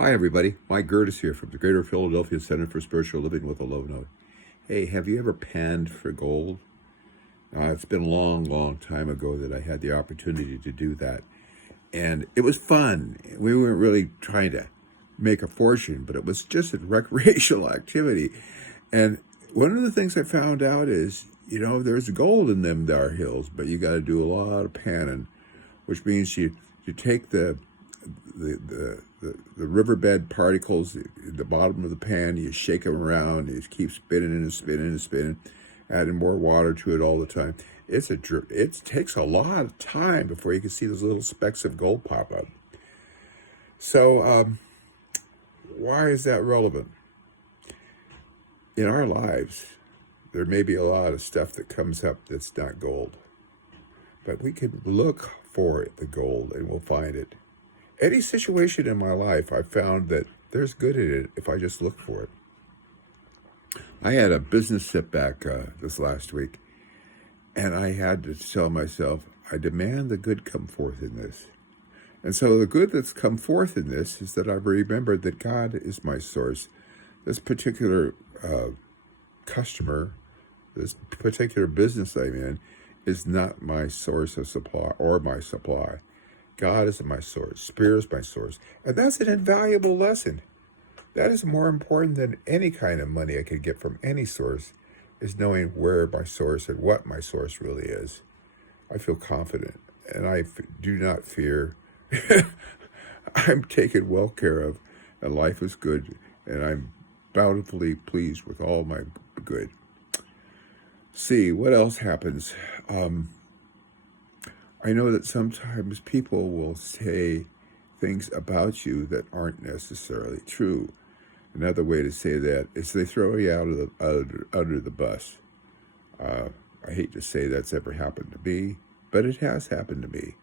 Hi, everybody. Mike Gerdes here from the Greater Philadelphia Center for Spiritual Living with a Low Note. Hey, have you ever panned for gold? It's been a long, long time ago that I had the opportunity to do that. And it was fun. We weren't really trying to make a fortune, but it was just a recreational activity. And one of the things I found out is, there's gold in them there hills, but you got to do a lot of panning, which means you take the riverbed particles at the bottom of the pan, you shake them around, you keep spinning and spinning and spinning, adding more water to it all the time. It takes a lot of time before you can see those little specks of gold pop up. So why is that relevant? In our lives, there may be a lot of stuff that comes up that's not gold, but we can look for the gold and we'll find it. Any situation in my life, I found that there's good in it if I just look for it. I had a business setback this last week, and I had to tell myself, I demand the good come forth in this. And so the good that's come forth in this is that I've remembered that God is my source. This particular customer, this particular business I'm in, is not my source of supply or my supply. God is my source. Spirit is my source. And that's an invaluable lesson. That is more important than any kind of money I could get from any source, is knowing where my source and what my source really is. I feel confident, and I do not fear. I'm taken well care of, and life is good, and I'm bountifully pleased with all my good. See, what else happens? I know that sometimes people will say things about you that aren't necessarily true. Another way to say that is they throw you out of under the bus. I hate to say that's ever happened to me, but it has happened to me.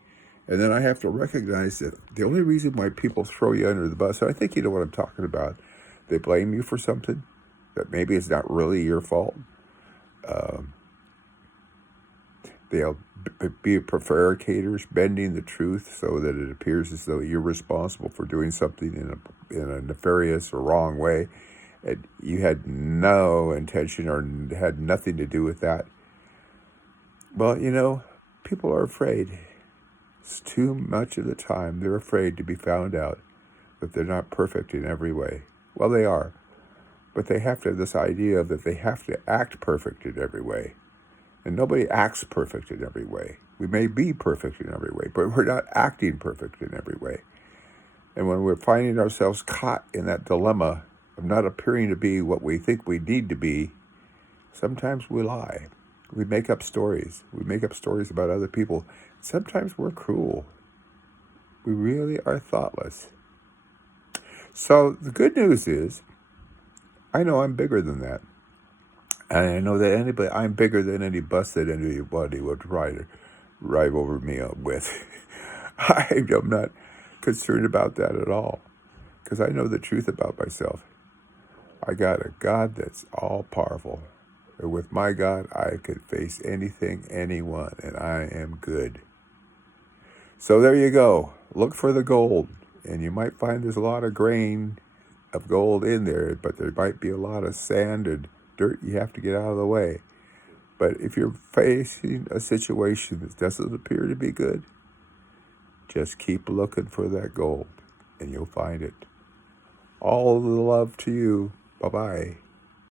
And then I have to recognize that the only reason why people throw you under the bus, and I think you know what I'm talking about, they blame you for something that maybe it's not really your fault. They'll be prevaricators, bending the truth so that it appears as though you're responsible for doing something in a nefarious or wrong way, and you had no intention or had nothing to do with that. Well, people are afraid. It's too much of the time they're afraid to be found out that they're not perfect in every way. Well, they are, but they have to have this idea that they have to act perfect in every way. And nobody acts perfect in every way. We may be perfect in every way, but we're not acting perfect in every way. And when we're finding ourselves caught in that dilemma of not appearing to be what we think we need to be, sometimes we lie. We make up stories. We make up stories about other people. Sometimes we're cruel. We really are thoughtless. So the good news is, I know I'm bigger than that. And I know that I'm bigger than any bus that anybody would ride over me with. I'm not concerned about that at all, because I know the truth about myself. I got a God that's all powerful. And with my God, I could face anything, anyone, and I am good. So there you go. Look for the gold, and you might find there's a lot of grain of gold in there, but there might be a lot of sand and dirt you have to get out of the way. But if you're facing a situation that doesn't appear to be good, just keep looking for that gold and you'll find it. All the love to you. Bye-bye.